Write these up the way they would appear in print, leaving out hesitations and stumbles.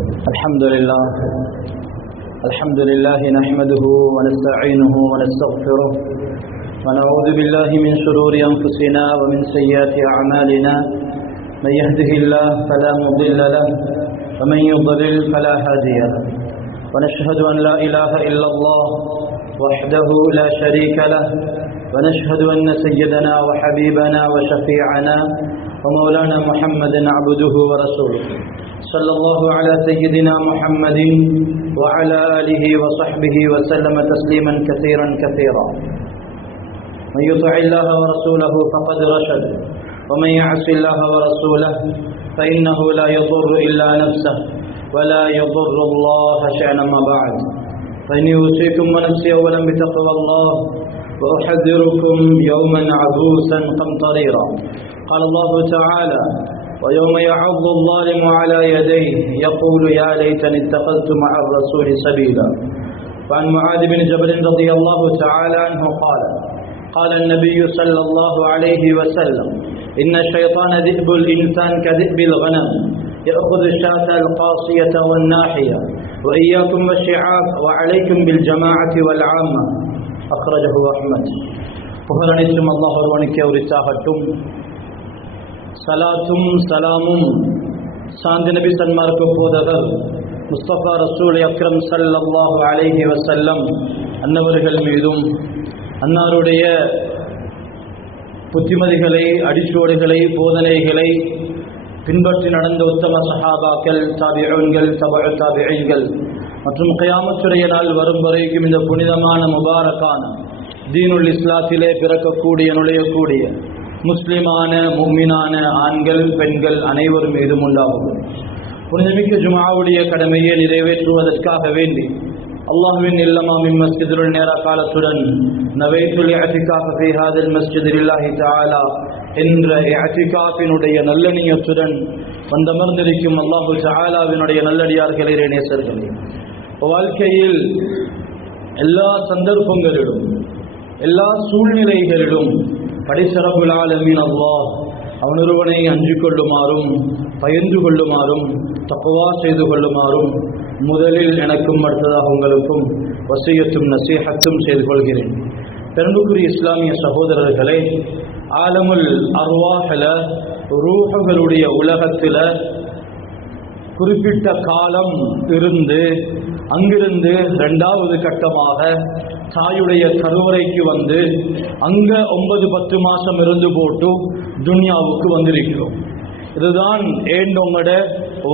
الحمد لله نحمده ونستعينه ونستغفره ونعوذ بالله من شرور أنفسنا ومن سيئات أعمالنا من يهده الله فلا مضل له ومن يضلل فلا هادي له ونشهد أن لا إله إلا الله وحده لا شريك له ونشهد أن سيدنا وحبيبنا وشفيعنا ومولانا محمدا عبده ورسوله صلى الله على سيدنا محمد وعلى آله وصحبه وسلم تسليما كثيرا كثيرا من يطع الله ورسوله فقد رشد ومن يعص الله ورسوله فإنه لا يضر إلا نفسه ولا يضر الله شيئا ما بعد فإني أوصيكم ونفسي أولا بتقوى الله وأحذركم يوما عبوسا قمطريرا قال الله تعالى ويوم يعض الظالم على يديه يقول يا ليتني اتخذت مع الرسول سبيلا. وعن معاذ بن جبل رضي الله تعالى عنه قال النبي صلى الله عليه وسلم إن الشيطان ذئب الإنسان كذئب الغنم يأخذ الشاة القاصية والناحية وإياكم والشعاب وعليكم بالجماعة والعامة أخرجه أحمد. புகழனைத்தும் அல்லாஹ் ஒருவனுக்கே உரித்தாகட்டும். சலாத்தும் சலாமும் சாந்தி நபி சன்மார்க்க போதகர் முஸ்தபா ரசூல் அக்ரம் ஸல்லல்லாஹு அலைஹி வஸல்லம் அன்னவர்கள் மீதும் அன்னாருடைய புத்திமதிகளை அடிச்சுவடுகளை போதனைகளை பின்பற்றி நடந்த உத்தம சஹாபாக்கள் தாபிஊன்கள் தபஉ தாபிஈன்கள் மற்றும் கியாமத்துடைய நாள் வரும் வரைக்கும் இந்த புனிதமான முபாரக்கான தீனுல் இஸ்லாத்திலே பிறக்கக்கூடிய நுழையக்கூடிய முஸ்லிமான முஃமினான ஆண்கள் பெண்கள் அனைவரும் மீதும் உண்டாகும். புனிதமிக்க ஜும்ஆவுடைய கடமையை நிறைவேற்றுவதற்காக வேண்டி அல்லாஹ்வின் இல்லமாமின் மஸ்ஜிதுல் நேர காலத்துடன் நவைத்துல் இஅ்திகாஃப ஃபீ ஹாதில் மஸ்ஜிதி லில்லாஹி தஆலா என்ற இஅ்திகாஃபினுடைய நல்ல நியத்துடன் வந்தமர்ந்திருக்கும் அல்லாஹு தஆலாவினுடைய நல்லடியார்களே நேசர்களே, வாழ்க்கையில் எல்லா சந்தர்ப்பங்களிலும் எல்லா சூழ்நிலைகளிலும் படைச்சரபுல் ஆலமீன் அல்லாஹ் அவனொருவனை அஞ்சு கொள்ளுமாறும் பயந்து கொள்ளுமாறும் தக்வா செய்து கொள்ளுமாறும் முதலில் எனக்கும் அடுத்ததாக உங்களுக்கும் வசியத்தும் நசீஹத்தும் செய்து கொள்கிறேன். பெரும்புக்குரிய இஸ்லாமிய சகோதரர்களே, ஆலமுல் அர்வாஹ்ல ரூஹுகளுடைய உலகத்தில் குறிப்பிட்ட காலம் இருந்து அங்கிருந்து இரண்டாவது கட்டமாக தாயுடைய கருவறைக்கு வந்து அங்க 9-10 மாசம் இருந்து போட்டு துன்யாவுக்கு வந்திருக்கிறோம். இதுதான் உங்களோட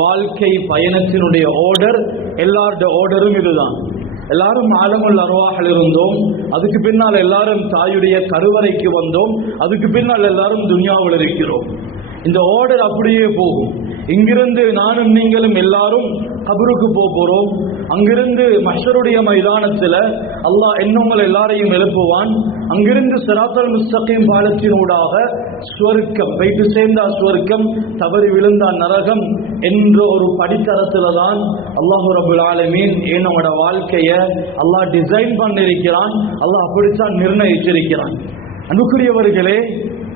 வாழ்க்கை பயணத்தினுடைய ஆர்டர். எல்லாரோட ஆர்டரும் இதுதான். எல்லாரும் ஆலமுல் அர்வாஹில் இருந்தோம், அதுக்கு பின்னால் எல்லாரும் தாயுடைய கருவறைக்கு வந்தோம், அதுக்கு பின்னால் எல்லாரும் துன்யாவில் இருக்கிறோம். இந்த ஆர்டர் அப்படியே போகும். இங்கிருந்து நானும் நீங்களும் எல்லாரும் கபருக்கு போறோம். அங்கிருந்து மஹ்ஷருடைய மைதானத்தில் அல்லாஹ் என்னவங்கள் எல்லாரையும் எழுப்புவான். அங்கிருந்து சிராத்தல் முஸ்தகீம் பாலத்தினூடாக ஸ்வர்க்கம் போயிட்டு சேர்ந்தா ஸ்வர்க்கம், தவறி விழுந்தா நரகம் என்ற ஒரு படித்தரத்துல தான் அல்லாஹு ரப்புல் ஆலமீன் என்னோட வாழ்க்கையை அல்லாஹ் டிசைன் பண்ணிருக்கிறான். அல்லாஹ் அப்படித்தான் நிர்ணயிச்சிருக்கிறான். அன்புக்குரியவர்களே,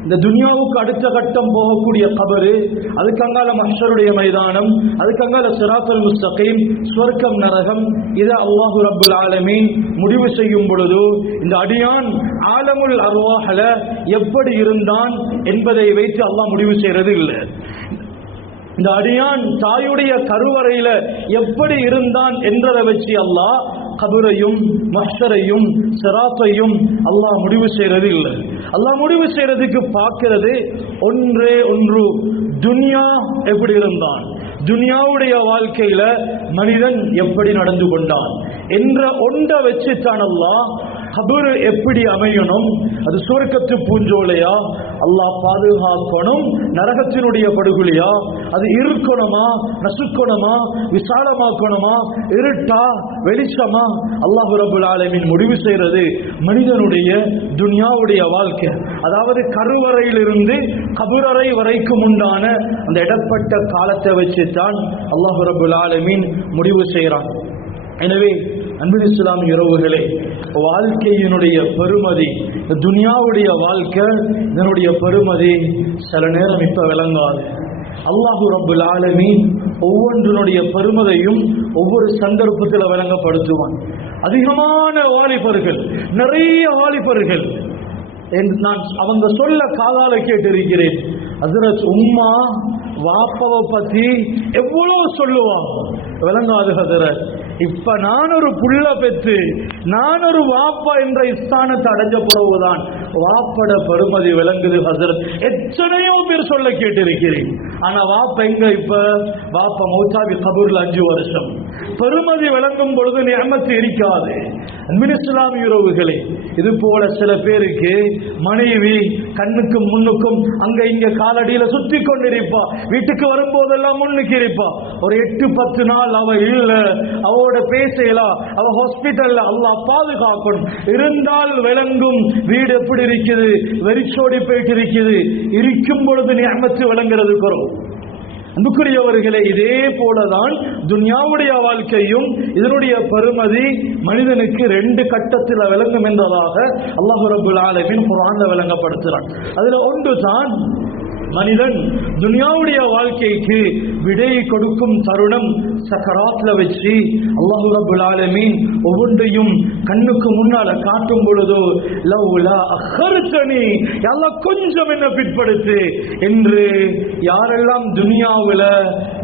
இந்த துன்யாவுக்கு அடுத்த கட்டம் போகக்கூடிய கபரு, அதுக்கங்கால மஹ்ஷருடைய மைதானம், அதுக்கங்கால சிராத்துல் முஸ்தகீம், ஸ்வர்க்கம் நரகம், இதை அல்லாஹு ரப்புல் ஆலமீன் முடிவு செய்யும் பொழுது இந்த அடியான் ஆலமுல் அர்வாஹ்ல எப்படி இருந்தான் என்பதை வைத்து அல்லாஹ் முடிவு செய்யறது இல்லை. இந்த அடியான் தாயுடைய கருவறையில எப்படி இருந்தான் என்றதை வச்சு அல்லாஹ் கபரையும் மஹ்ஷரையும் சிராத்தையும் அல்லாஹ் முடிவு செய்யறது இல்லை. அல்லாஹ் முடிவு செய்யறதுக்கு பார்க்கிறது ஒன்றே ஒன்று, துன்யா எப்படி இருந்தான், துன்யாவுடைய வாழ்க்கையில மனிதன் எப்படி நடந்து கொண்டான் என்ற ஒன்றை வச்சுத்தான் அல்லாஹ் கபர் எப்படி அமையணும், அது சுவர்க்கத்து பூஞ்சோலையா, அல்லாஹ் பாதுகாக்கணும், நரகத்தினுடைய படுகொலியா, அது இருக்கணுமா நசுக்கணுமா விசாலமாக்கணுமா இருட்டா வெளிச்சமா, அல்லாஹ் ரப்புல் ஆலமீன் முடிவு செய்யறது மனிதனுடைய துன்யாவுடைய வாழ்க்கை. அதாவது கருவறையிலிருந்து கபுரறை வரைக்கும் உண்டான அந்த இடப்பட்ட காலத்தை வச்சுத்தான் அல்லாஹ் ரப்புல் ஆலமீன் முடிவு செய்யறான். எனவே அன்பின் இஸ்லாமிய உறவுகளே, வாழ்க்கையினுடைய பெருமதி, துனியாவுடைய வாழ்க்கை இதனுடைய பெருமதி சில நேரம் இப்ப விளங்காது. அல்லாஹு ரப்புல் ஆலமீன் ஒவ்வொன்றினுடைய பெருமதையும் ஒவ்வொரு சந்தர்ப்பத்தில் விளங்கப்படுத்துவான். அதிகமான வாலிபர்கள், நிறைய வாலிபர்கள் நான் அவங்க சொல்ல காதால கேட்டிருக்கிறேன். ஹஜ்ரத் உம்மா வாப்பாவை பத்தி எவ்வளவு சொல்லுவாங்க, விளங்காது ஹஜ்ரத். இப்ப நான் ஒரு புள்ள பெற்று நான் ஒரு வாப்பா என்ற ஸ்தானத்தை அடைஞ்ச பிறகுதான் வாப்பட பெருமதி விளங்குது ஹஜ்ரத். எத்தனையோ பேர் சொல்ல கேட்டிருக்கிறேன். ஆனா வாப்பா எங்க? இப்ப வாப்பா மௌத்தாவி கபூர்ல 5 வருஷம். பெருமதி விளங்கும் பொழுது நியமத்து இருக்காது. அன்பின் இஸ்லாமிய உறவுகளே, இது போல சில பேருக்கு மனைவி கண்ணுக்கும் முன்னுக்கும் அங்க இங்க காலடியில சுத்தி கொண்டிருப்பா, வீட்டுக்கு வரும்போதெல்லாம் முன்னுக்கு இருப்பா. ஒரு 8-10 நாள் அவ இல்ல, அவளோட பேசலாம், அவ ஹாஸ்பிட்டல்ல, அல்லாஹ் பாதுகாக்கணும். இருந்தால் விளங்கும் வீடு எப்படி இருக்குது, வெறிச்சோடி போயிட்டு இருக்குது. இருக்கும் பொழுது நியமத்து விளங்குறது குறவு. அன்புக்குரியவர்களே, இதே போலதான் துன்யாவுடைய வாழ்க்கையும் இதனுடைய பெருமதி மனிதனுக்கு 2 கட்டத்தில் விளங்கும் என்பதாக அல்லாஹ் ரப்புல் ஆலமீன் குர்ஆன்ல விளங்கப்படுத்துறான். அதுல ஒன்று தான் மனிதன் துன்யாவுடைய வாழ்க்கைக்கு விடை கொடுக்கும் தருணம் சக்கராத்ல வச்சு அல்லாஹ் ரப்புல் ஆலமீன் ஒவ்வொன்றையும் கண்ணுக்கு முன்னால காட்டும் பொழுது லவ்லா அஹர்தனி, அல்லாஹ் கொஞ்சம் என்ன பிற்படுத்து என்று யாரெல்லாம்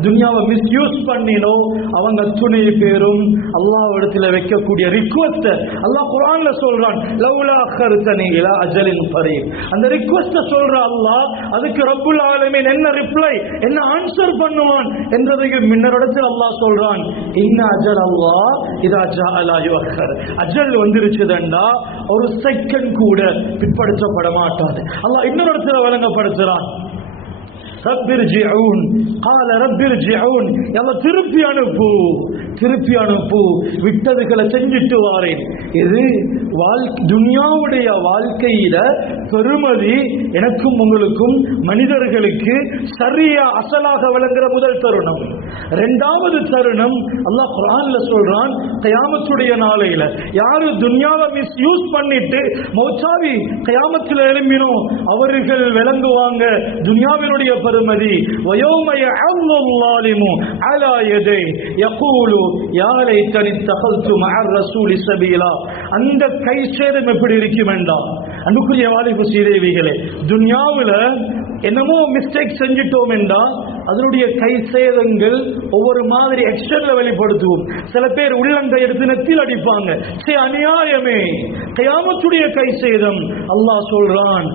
துன்யாவை மிஸ்யூஸ் பண்ணினோ அவங்க துணை பேரும் அல்லாஹ்விடத்தில் வைக்கக்கூடிய ரிக்வெஸ்ட் அல்லாஹ் குர்ஆன்ல சொல்றான். லவ்லா அஹர்தனி இலா அஜலின் கரீப். அந்த ரிக்வெஸ்ட் சொல்ற அல்லாஹ் அதுக்கு ரப்புல் ஆலமீன் என்ன ரிப்ளை, என்ன ஆன்சர் பண்ணுவான் என்றதைக்கு முன்னரிடத்தில் அல்லாஹ் சொல்றான். இன்ன அஜல் அல்லாஹ் இதா ஜாஅ லா யுஅக்கர். அஜல் வந்துருச்சுதண்டா ஒரு செகண்ட் கூட பிற்படுத்தப்பட மாட்டாது. அல்லாஹ் இன்னொரு இடத்துல விளங்கப்படுத்துறான். ரப்பிர்ஜிஊன் قال ரப்பிர்ஜிஊன், அல்லாஹ் திருப்பி அனுப்பு, விட்டதுகளை செஞ்சிட்டு வாரேன். இது துன்யாவுடைய வாழ்க்கையில பெருமதி எனக்கும் உங்களுக்கும் மனிதர்களுக்கு சரியா அசலாக விளங்குற முதல் தருணம். 2வது தருணம் அல்லாஹ் குர்ஆன்ல சொல்றான், கியாமத்துடைய நாளையில யாரு துன்யாவை மிஸ்யூஸ் பண்ணிட்டு மௌத்தாவி கியாமத்துல எழும்பினோ அவர்கள் விளங்குவாங்க துன்யாவினுடைய பெருமதி. வயோம யஅல்லு ஸாலிமு அலா யதை யகூலு யா லைதனி தகல்து மஅர் ரசூலி சபீலா. அந்த கை சேதம் எப்படி இருக்கும் என்றால், அன்புக்குரிய வாலிப சீதேவிகளே, துன்யாவுல என்னமோ மிஸ்டேக் செஞ்சிட்டோம் என்றால் அதனுடைய கை சேதங்கள் ஒவ்வொரு மாதிரி எக்ஸ்டர்ல வெளிப்படுத்துவோம். சில பேர் உள்ளங்கை எடுத்து நெத்தியில் அடிப்பாங்க, அநியாயமே. கியாமத்துடைய கை சேதம் அல்லாஹ் சொல்றான்,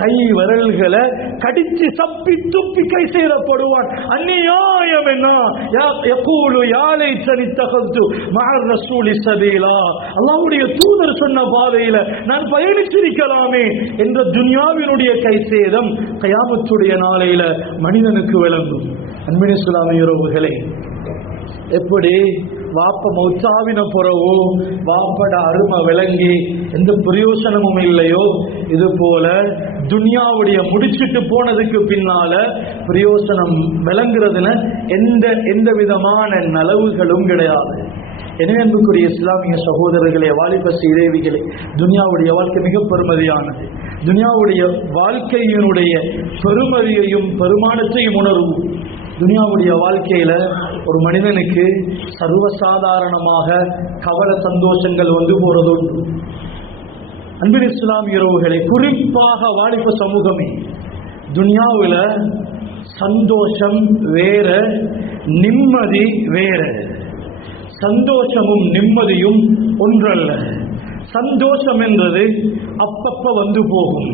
கை விரல்களை கடிச்சு சப்பி துப்பி கை செய்யப்படுவான். அநியாயம் என்ன? அல்லாஹ்வுடைய தூதர் சொன்ன பாதையில நான் பயணிச்சிருக்கலாமே என்ற துன்யாவினுடைய கை சேதம் கியாமத்துடைய நாளையில மனிதனுக்கு விளங்கும். அன்பின் இஸ்லாமிய உறவுகளே, எப்படி வாப்ப மௌத்தாவின புறவோ வாப்பட அருமை விளங்கி எந்த பிரயோசனமும் இல்லையோ, இது போல துன்யாவுடைய முடிச்சிட்டு போனதுக்கு பின்னால பிரயோசனம் விளங்குறதுல எந்த விதமான நலவுகளும் கிடையாது. எனவே அன்புக்குரிய இஸ்லாமிய சகோதரர்களே, வாலிப சீதேவிகளே, துன்யாவுடைய வாழ்க்கை மிக பெருமதியானது. துன்யாவுடைய வாழ்க்கையினுடைய பெருமதியையும் பெருமானத்தையும் உணர்வும். துன்யாவுடைய வாழ்க்கையில ஒரு மனிதனுக்கு சர்வசாதாரணமாக கவலை சந்தோஷங்கள் வந்து போறதுண்டு. அன்பின் இஸ்லாமிய உறவுகளை, குறிப்பாக வாலிப சமூகமே, துன்யாவுல சந்தோஷம் வேற, நிம்மதி வேற. சந்தோஷமும் நிம்மதியும் ஒன்றல்ல. சந்தோஷம் என்றது அப்பப்ப வந்து போகும்.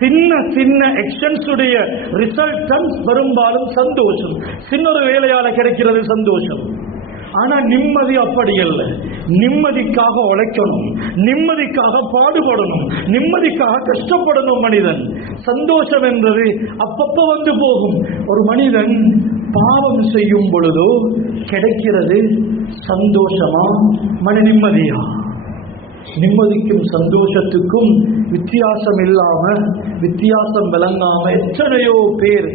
சின்ன சின்ன எக்ஷன்ஸுடைய ரிசல்டன்ஸ் பெரும்பாலும் சந்தோஷம். சின்ன ஒரு வேலையால கிடைக்கிறது சந்தோஷம். ஆனா நிம்மதி அப்படி அல்ல. நிம்மதிக்காக உழைக்கணும், நிம்மதிக்காக பாடுபடணும், நிம்மதிக்காக கஷ்டப்படணும் மனிதன். சந்தோஷம் என்றது அப்பப்ப வந்து போகும். ஒரு மனிதன் பாவம் செய்யும் பொழுதோ கிடைக்கிறது சந்தோஷமா, மன நிம்மதியா? நிம்மதிக்கும் சந்தோஷத்துக்கும் வித்தியாசம் இல்லாம, வித்தியாசம் விளங்காம எத்தனையோ பேர்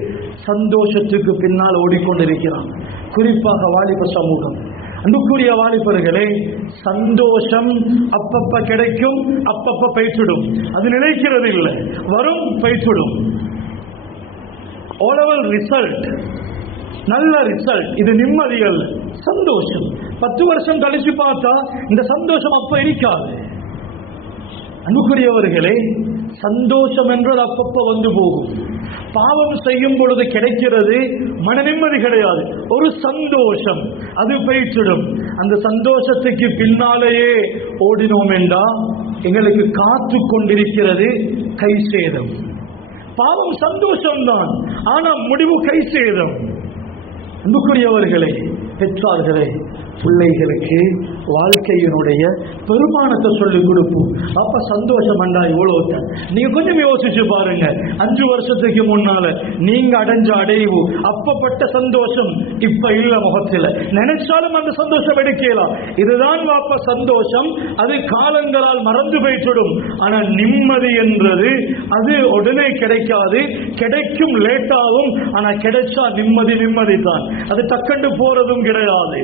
சந்தோஷத்துக்கு பின்னால் ஓடிக்கொண்டிருக்கிறான். குறிப்பாக வாலிப சமூகம். அன்புக்குரிய வாலிபர்களே, சந்தோஷம் அப்பப்ப கிடைக்கும், அப்பப்ப பயிற்றுடும். அது நினைக்கிறது இல்லை, வரும் பயிற்றுடும். ஓலவல் ரிசல்ட், நல்ல ரிசல்ட், இது நிம்மதி அல்ல, சந்தோஷம். 10 வருஷம் கழிச்சு பார்த்தா இந்த சந்தோஷம் அப்ப இருக்காது. அன்புக்குரியவர்களே, சந்தோஷம் என்றது அப்பப்ப வந்து போகும். பாவம் செய்யும் பொழுது கிடைக்கிறது மன நிம்மதி கிடையாது, ஒரு சந்தோஷம், அது போயிடும். அந்த சந்தோஷத்துக்கு பின்னாலேயே ஓடினோம் என்றா எங்களுக்கு காத்து கொண்டிருக்கிறது கை சேதம். பாவம் சந்தோஷம்தான், ஆனா முடிவு கை சேதம். அன்புக்குரியவர்களே, பெற்றார்களே, பிள்ளைகளுக்கு வாழ்க்கையினுடைய பெருமானத்தை சொல்லிக் கொடுப்போம். அப்ப சந்தோஷம் அண்டா இவ்வளவு. நீங்க கொஞ்சம் யோசிச்சு பாருங்க, 5 வருஷத்துக்கு முன்னால நீங்க அடைஞ்ச அடைவு, அப்பப்பட்ட சந்தோஷம் இப்ப இல்ல முகத்துல. நினைச்சாலும் அந்த சந்தோஷம் எடுக்கலாம். இதுதான் வாப்ப சந்தோஷம், அது காலங்களால் மறந்து போய்விடும். ஆனா நிம்மதி என்றது அது உடனே கிடைக்காது, கிடைக்கும் லேட்டாகும். ஆனா கிடைச்சா நிம்மதி நிம்மதி தான், அது டக்கண்டு போறதும் கிடையாது.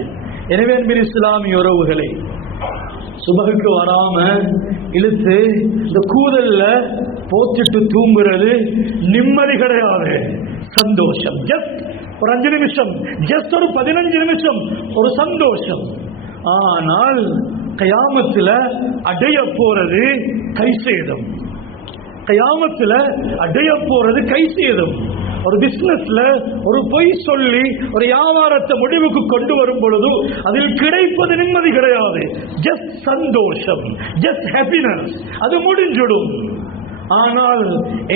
எனவே இஸ்லாமிய உறவுகளை சுபகுக்கு வராம இழுத்து இந்த கூதல்ல போச்சுட்டு தூங்குறது நிம்மதி கிடையாது, சந்தோஷம். ஜஸ்ட் ஒரு 5 நிமிஷம், ஜஸ்ட் ஒரு 15 நிமிஷம் ஒரு சந்தோஷம். ஆனால் கயாமத்துல அடைய போறது கை சேதம். கயாமத்துல அடைய போறது கை சேதம். ஒரு பிசினஸ்ல ஒரு பொய் சொல்லி ஒரு வியாபாரத்தை முடிவுக்கு கொண்டு வரும் பொழுது அதில் கிடைப்பது நிம்மதி கிடையாது, ஜஸ்ட் சந்தோஷம், ஜஸ்ட் ஹாப்பினஸ், அது முடிஞ்சிடும். ஆனால்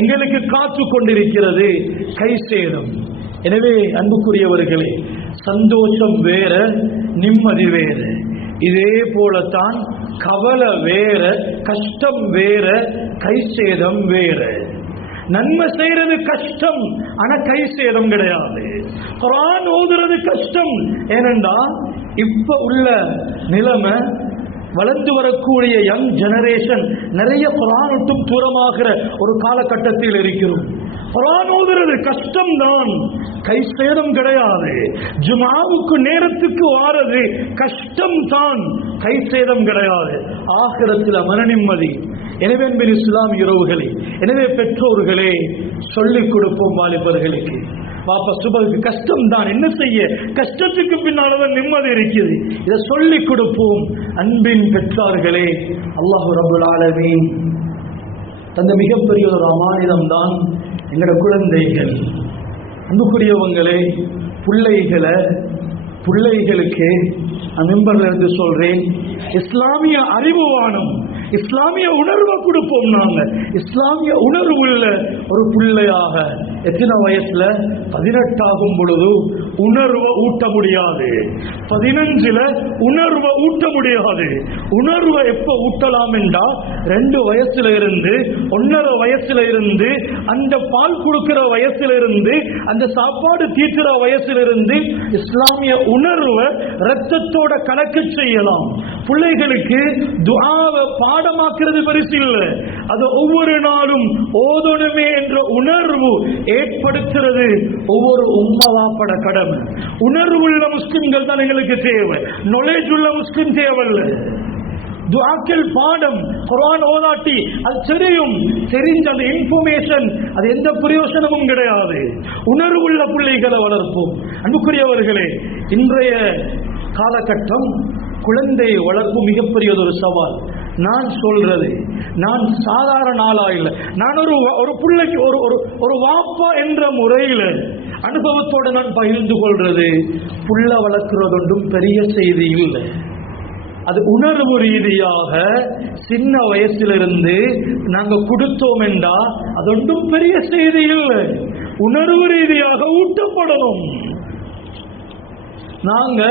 எங்களுக்கு காத்து கொண்டிருக்கிறது கை சேதம். எனவே அன்புக்குரியவர்களே, சந்தோஷம் வேற, நிம்மதி வேற. இதே போலத்தான் கவலை வேற, கஷ்டம் வேற, கை சேதம் வேற. நன்மை செய்யறது கஷ்டம், ஆனா கை சேதம் கிடையாது. குர்ஆன் ஓதுறது கஷ்டம். ஏனென்றா இப்ப உள்ள நிலைமை, வளர்ந்து வரக்கூடிய யங் ஜெனரேஷன் நிறைய குர்ஆன் விட்டும் தூரமாகிற ஒரு காலகட்டத்தில் இருக்கிறோம். குர்ஆன் ஓதுறது கஷ்டம் தான், கை சேதம் கிடையாது. ஜுமாவுக்கு நேரத்துக்கு வாரது கஷ்டம் தான், கை சேதம் கிடையாது. ஆகிரத்தில் மன நிம்மதி. எனவே இஸ்லாமிய உறவுகளே, எனவே பெற்றோர்களே சொல்லிக் கொடுப்போம் வாலிபர்களுக்கு. பாப்பா சுபகுக்கு கஷ்டம் தான், என்ன செய்ய, கஷ்டத்துக்கு பின்னால்தான் நிம்மதி இருக்குது. இதை சொல்லிக் கொடுப்போம். அன்பின் பெற்றார்களே, அல்லாஹ் ரப்பல் ஆலமீன் தந்த மிகப்பெரிய ஒரு அமானிதம் தான் எங்களோட குழந்தைகள். அன்புக்குரியவங்களே, பிள்ளைகளுக்கு நான் மெம்பர்ல இருந்து சொல்றேன், இஸ்லாமிய அறிவுவானம், இஸ்லாமிய உணர்வை கொடுப்போம். நாங்க இஸ்லாமிய உணர்வு உள்ள ஒரு பிள்ளையாக எத்தனை வயசுல 18 ஆகும் பொழுது உணர்வை ஊட்ட முடியாது, 15ல உணர்வை ஊட்ட முடியாது. உணர்வை எப்ப ஊட்டலாம் என்றா 2 வயசுல இருந்து 1.5 வயசுல இருந்து, அந்த பால் கொடுக்கிற வயசுல இருந்து, அந்த சாப்பாடு தீட்டுற வயசுல இருந்து இஸ்லாமிய உணர்வை ரத்தத்தோட கலக்க செய்யலாம். பிள்ளைகளுக்கு துஆவை பாடமாக்குறது பரிசு இல்லை, அது ஒவ்வொரு நாளும் ஓதணுமே என்ற உணர்வு ஏற்படுத்துறது ஒவ்வொரு உம்மவாப்பட கடமை. உணர்வுள்ள முஸ்லிம்கள் தான் எங்களுக்கு தேவை, நாலேஜ் உள்ள முஸ்லிம் தேவையில்லை. துஆக்கள் பாடம், குர்ஆன் ஓதாட்டி அது தெரிஞ்ச அந்த இன்ஃபர்மேஷன் அது எந்த பிரயோஜனமும் கிடையாது. உணர்வுள்ள பிள்ளைகளை வளர்ப்போம். அன்புக்குரியவர்களே, இன்றைய காலகட்டம் குழந்தை வளர்ப்பு மிகப்பெரிய ஒரு சவால். நான் சொல்றது, நான் சாதாரண ஆளா இல்லை, நான் ஒரு பிள்ளைக்கு ஒரு வாப்பா என்ற முறையில் அனுபவத்தோடு நான் பகிர்ந்து கொள்றது. புள்ள வளர்க்கிறது ஒன்றும் பெரிய செய்தி இல்லை, அது உணர்வு ரீதியாக சின்ன வயசிலிருந்து நாங்க கொடுத்தோம் என்றா அது ஒன்றும் பெரிய செய்தி இல்லை. உணர்வு ரீதியாக ஊட்டப்படணும். நாங்க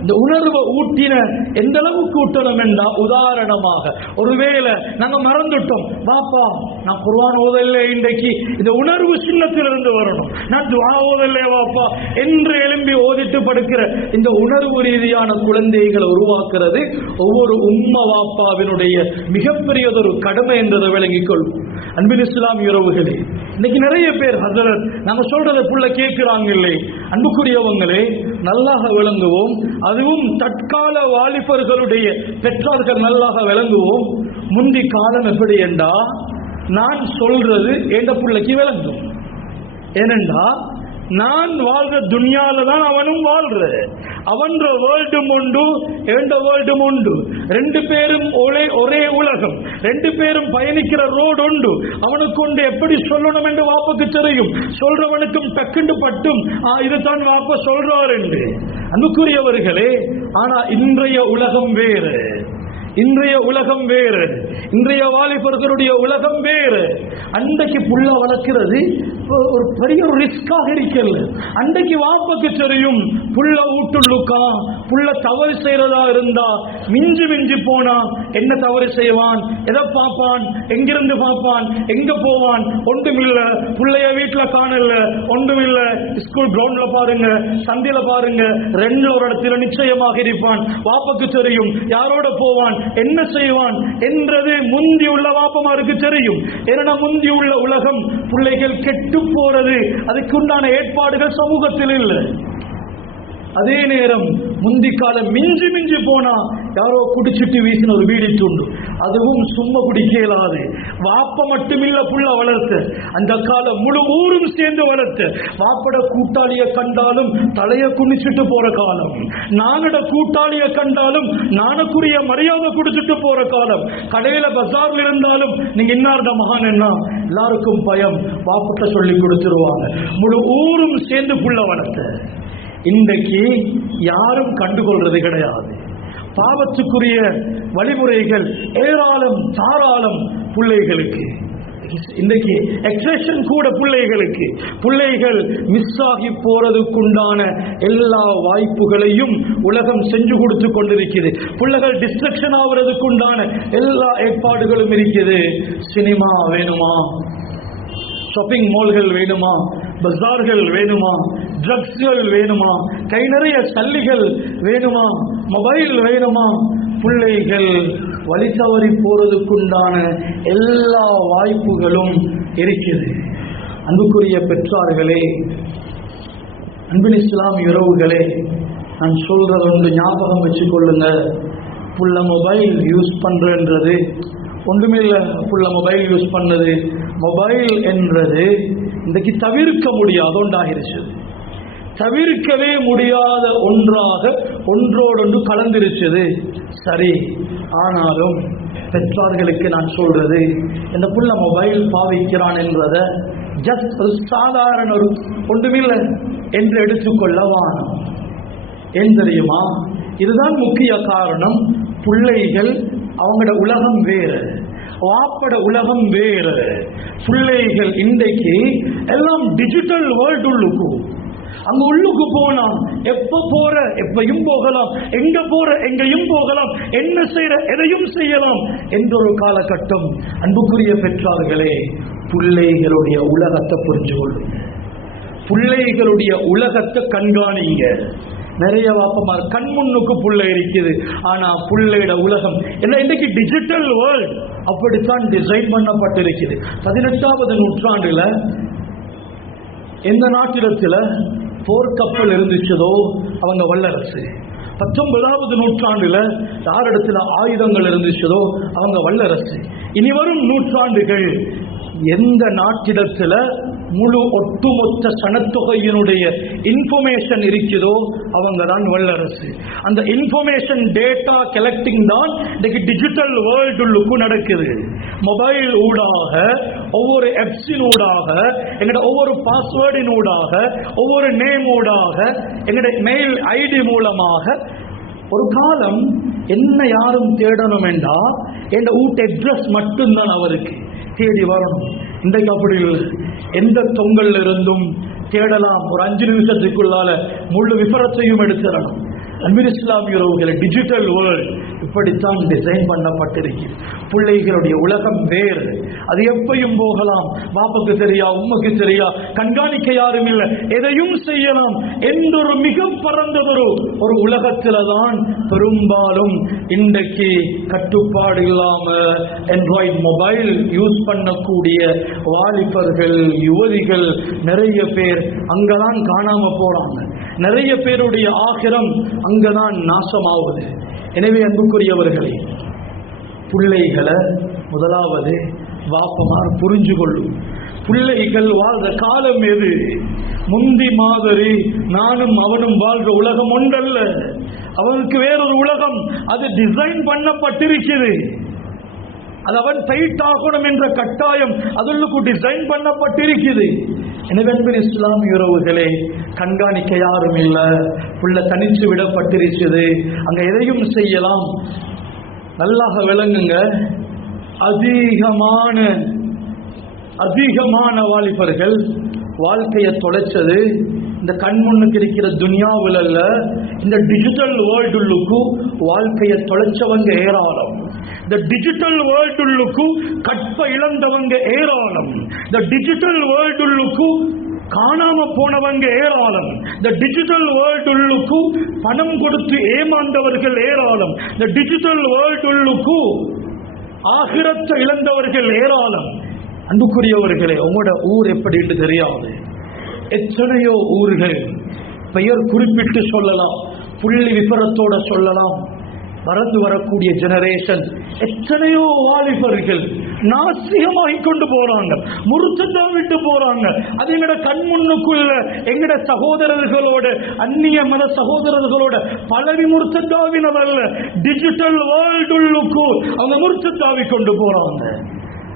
இந்த உணர்வை ஊட்டின எந்த அளவுக்கு ஊட்டணும் என்றா, உதாரணமாக ஒருவேளை நாங்க மறந்துட்டோம், பாப்பா நான் குர்ஆன் ஓதல்ல, இன்றைக்கு இந்த உணர்வு சின்னத்திலிருந்து வரணும், நான் துஆ ஓதல்ல பாப்பா என்று எழும்பி ஓதிட்டு படுக்கிற இந்த உணர்வு ரீதியான குழந்தைகளை உருவாக்குறது ஒவ்வொரு உம்ம வாப்பாவினுடைய மிகப்பெரியதொரு கடமை என்றதை விளங்கிக் கொள்வோம். அன்பின் இஸ்லாமிய உறவுகளே, இன்னைக்கு நிறைய பேர் ஹஸரத் நாங்க சொல்றதை புள்ள கேட்கிறாங்க இல்லை. அன்புக்குரியவங்களே, நல்லாக விளங்குவோம். அதுவும் தற்கால வாலிபர்களுடைய பெற்றார்கள் நல்லாக விளங்குவோம். முந்தி காலம் எப்படி என்றா, நான் சொல்றது எந்த பிள்ளைக்கு விளங்கும். ஏனென்றா நான் வாழ்ற துன்யால தான் அவனும் வாழ்ற. அவன் வேர்ல்டும் உண்டு, எந்த வேர்ல்டும் உண்டு. ரெண்டு பேரும் ஒரே உலகம், ரெண்டு பேரும் பயணிக்கிற ரோடு உண்டு. அவனுக்கு ஒன்று எப்படி சொல்லணும் என்று வாப்புக்கு தெரியும். சொல்றவனுக்கும் டக்குண்டு பட்டும் இதுதான் வாப்ப சொல்றார் என்று. அன்புக்குரியவர்களே, ஆனா இன்றைய உலகம் வேறு, இன்றைய உலகம் வேறு, இன்றைய வாலிபர்களுடைய உலகம் வேறு. அன்றைக்கு புள்ள வளர்க்கிறது ஒரு பெரிய ஒரு ரிஸ்காக இருக்கல. அன்றைக்கு வாப்பக்கு தெரியும் புள்ள ஊட்டுள்ளுக்கா, புள்ள தவறு செய்யறதா இருந்தா மிஞ்சி மிஞ்சி போனா என்ன தவறு செய்வான், எதை பார்ப்பான், எங்கிருந்து பார்ப்பான், எங்க போவான், ஒன்றுமில்ல. புள்ளைய வீட்டுல காணல, ஒன்றுமில்ல. ஸ்கூல் கிரவுண்ட்ல பாருங்க, சந்தையில பாருங்க, ரெண்டு ஒரு இடத்துல நிச்சயமாக இருப்பான். வாப்பக்கு தெரியும் யாரோட போவான், என்ன செய்வான் என்றது முந்தி உள்ள வாப்பமாருக்கு தெரியும். ஏன்னா முந்தி உள்ள உலகம் பிள்ளைகள் கெட்டு போறது, அதுக்குண்டான ஏற்பாடுகள் சமூகத்தில் இல்லை. அதே நேரம் முந்தி காலம் மிஞ்சி மிஞ்சி போனா யாரோ குடிச்சிட்டு வீசின ஒரு வீடி துண்டு, அதுவும் சும்மா குடிக்க இயலாது. வாப்ப மட்டுமில்ல புள்ள வளர்த்த, அந்த காலம் முழு ஊரும் சேர்ந்து வளர்த்த. வாப்பட கூட்டாளிய கண்டாலும் தலைய குனிச்சிட்டு போற காலம், நானோட கூட்டாளிய கண்டாலும் நானுக்குரிய மரியாதை குடிச்சிட்டு போற காலம். கடையில பஜார்ல இருந்தாலும் நீங்க இன்னார்ட மகான் என்ன எல்லாருக்கும் பயம், வாப்பட்ட சொல்லி கொடுத்துருவாங்க. முழு ஊரும் சேர்ந்து புள்ள வளர்த்த. இன்றைக்கு யாரும் கண்டுகொள்றது கிடையாது. பாவத்துக்குரிய வழிமுறைகள் ஏராளம் தாராளம் பிள்ளைகளுக்கு. இன்றைக்கு எக்ஸெஷன் கூட பிள்ளைகளுக்கு. பிள்ளைகள் மிஸ் ஆகி போறதுக்குண்டான எல்லா வாய்ப்புகளையும் உலகம் செஞ்சு கொடுத்து கொண்டிருக்கிறது. பிள்ளைகள் டிஸ்ட்ரக்ஷன் ஆகுறதுக்குண்டான எல்லா ஏற்பாடுகளும் இருக்குது. சினிமா வேணுமா, ஷாப்பிங் மால்கள் வேணுமா, பஜார்கள் வேணுமா, ட்ரக்ஸ்கள் வேணுமா, கை நிறைய சல்லிகள் வேணுமா, மொபைல் வேணுமா, பிள்ளைகள் வழி தவறி போறதுக்குண்டான எல்லா வாய்ப்புகளும் இருக்குது. அன்புக்குரிய பெற்றார்களே, அன்பின் இஸ்லாமிய உறவுகளே, நான் சொல்றது ஒன்று ஞாபகம் வச்சுக் கொள்ளுங்க. புள்ள மொபைல் யூஸ் பண்றது ஒன்றுமில்ல. புள்ள மொபைல் யூஸ் பண்ணது, மொபைல் என்றது இன்றைக்கு தவிர்க்க முடியாத ஒன்றாகிருச்சு. தவிர்க்கவே முடியாத ஒன்றாக ஒன்றோடொன்று கலந்திருச்சது. சரி, ஆனாலும் பெற்றார்களுக்கு நான் சொல்றது, இந்த புள்ள மொபைல் பாவிக்கிறான் என்றத ஜஸ்ட் ஒரு சாதாரண ஒரு ஒன்றுமில்லை என்று எடுத்துக்கொள்ள வானம். ஏன் தெரியுமா? இதுதான் முக்கிய காரணம். பிள்ளைகள் அவங்களோட உலகம் வேறு, வாப்பட உலகம் வேறு. பிள்ளைகள் இன்றைக்கு எல்லாம் டிஜிட்டல் வேர்ல்டு உள்ளுக்கு. அங்க உள்ளுக்கு போனா எப்ப போற எப்பையும் போகலாம், எங்க போற எங்கேயும் போகலாம், என்ன செய்யற எதையும் செய்யலாம் என்ற ஒரு காலகட்டம். அன்புக்குரிய பெற்றார்களே, பிள்ளைகளுடைய உலகத்தை புரிஞ்சு கொள்ளுங்க, பிள்ளைகளுடைய உலகத்தை கண்காணிங்க. நிறைய வாப்பமார் கண் முன்னுக்கு புள்ளை இருக்குது, ஆனா புள்ளையோட உலகம் என்ன இன்னைக்கு டிஜிட்டல் வேர்ல்ட் அப்படித்தான் டிசைன் பண்ணப்பட்டிருக்குது. 18வது நூற்றாண்டுல எந்த நாட்டிடத்துல போர்க்கப்பல் இருந்துச்சதோ அவங்க வல்லரசு. 19வது நூற்றாண்டுல யாரிடத்துல ஆயுதங்கள் இருந்துச்சதோ அவங்க வல்லரசு. இனி வரும் நூற்றாண்டுகள் எந்த நாட்டிடத்துல முழு ஒட்டுமொத்த சனத்தொகையினுடைய இன்ஃபர்மேஷன் இருக்குதோ அவங்க தான் வல்லரசு. அந்த இன்ஃபர்மேஷன் டேட்டா கலெக்டிங் தான் இன்னைக்கு டிஜிட்டல் வேர்ல்டுக்கு நடக்குது. மொபைல் ஊடாக, ஒவ்வொரு எப்ஸின் ஊடாக, எங்கட ஒவ்வொரு பாஸ்வேர்டின் ஊடாக, ஒவ்வொரு நேம் ஊடாக, எங்கட மெயில் ஐடி மூலமாக. ஒரு காலம் என்ன யாரும் தேடணும் என்றா என் வீட்டு அட்ரஸ் மட்டும்தான் அவருக்கு தேடி வரணும். இன்றைக்கு அப்படி இல்லை. எந்த தொங்கல்ல இருந்தும் தேடலாம். ஒரு 5 நிமிஷத்துக்குள்ளால முழு விபரத்தையும் எடுத்துடணும். அன்பின் இஸ்லாமிய உறவுகளை டிஜிட்டல் வேர்ல்ட் இப்படித்தான் டிசைன் பண்ணப்பட்டிருக்கு. பிள்ளைகளுடைய உலகம் வேறு, அது எப்பையும் போகலாம், பாப்புக்கு தெரியா உம்முக்கு தெரியா, கண்காணிக்க யாரும் இல்லை, எதையும் செய்யலாம் என்றொரு மிக பரந்ததொரு ஒரு உலகத்தில தான் பெரும்பாலும் இன்றைக்கு கட்டுப்பாடு இல்லாம ஆண்ட்ராய்டு மொபைல் யூஸ் பண்ணக்கூடிய வாலிபர்கள் யுவதிகள் நிறைய பேர் அங்கதான் காணாம போறாங்க. நிறைய பேருடைய ஆகிரம் அங்கதான் நாசமாகுது. எனவே அன்புக்குரியவர்களே, பிள்ளைகளை முதலாவது வாப்பமார் புரிஞ்சு கொள்ளும். பிள்ளைகள் வாழ்ற காலம் எது? முந்தி மாதிரி நானும் அவனும் வாழ்ற உலகம் ஒன்றல்ல, அவனுக்கு வேறொரு உலகம், அது டிசைன் பண்ணப்பட்டிருக்கிறது. அது அவன் ஃபைட் ஆகணும் என்ற கட்டாயம் அதற்கு டிசைன் பண்ணப்பட்டிருக்கிறது. எனவே இஸ்லாமிய உறவுகளே, கண்காணிக்க யாரும் இல்லை, புள்ள தனிச்சு விடப்பட்டிருக்கிறது, அங்க எதையும் செய்யலாம். நல்லாக விளங்குங்க, அதிகமான வாலிபர்கள் வாழ்க்கையை தொலைச்சது இந்த கண்முன்னுக்கு இருக்கிற துனியாவில் அல்ல, இந்த டிஜிட்டல் வேர்ல்டுக்கு வாழ்க்கையை தொலைச்சவங்க ஏராளம். இந்த டிஜிட்டல் வேர்ல்டுக்கு கற்ப இழந்தவங்க ஏராளம். இந்த டிஜிட்டல் வேர்ல்டுக்கு காணாம போனவங்க ஏராளம். இந்த டிஜிட்டல் வேர்ல்டுக்கு பணம் கொடுத்து ஏமாந்தவர்கள் ஏராளம். இந்த டிஜிட்டல் வேர்ல்டுக்கு ஆகிரத்தை இழந்தவர்கள் ஏராளம். அன்புக்குரியவர்களே, உங்களோட ஊர் எப்படின்னு தெரியாது. எத்தனையோ ஊர்கள் பெயர் குறிப்பிட்டு சொல்லலாம், புள்ளி விபரத்தோட சொல்லலாம். வளர்ந்து வரக்கூடிய ஜெனரேஷன் எத்தனையோ வாலிபர்கள் நாசிகமாகிக் கொண்டு போறாங்க, முறுத்தா விட்டு போறாங்க. அது எங்கட கண் முன்னுக்குள்ள எங்கட சகோதரர்களோட, அந்நிய மத சகோதரர்களோட பலவி முறுத்தாவினதல்ல, டிஜிட்டல் வேர்ல்டுக்கு அவங்க முறுத்தாவி கொண்டு போறாங்க.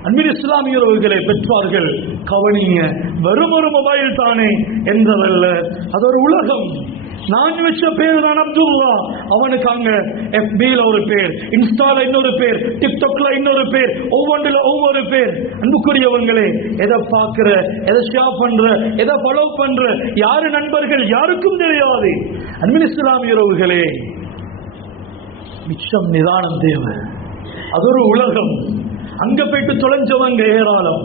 அன்பின் இஸ்லாமியர்களே, பெற்றார்கள் கவனிங்க, வெறும் ஒரு மொபைல் தானே என்றதல்ல, அது ஒரு உலகம். நான் வச்ச பேர் தான் அப்துல்லா, அவனுக்கு அங்க FB-ல ஒரு பேர், இன்ஸ்டால இன்னொரு பேர், டிக்டாக்ல இன்னொரு பேர், ஒவ்வொன்றுல ஒவ்வொரு பேர். அன்புக்குரியவங்களே, எதை பார்க்கிற, எதை ஷேர் பண்ற, எதை ஃபாலோ பண்ற, யாரு நண்பர்கள் யாருக்கும் தெரியாது. அன்பின் இஸ்லாமியர்களே, மிச்சம் நிதானம் தேவை. அது ஒரு உலகம். அங்க போயிட்டு தொலைஞ்சவங்க ஏராளம்,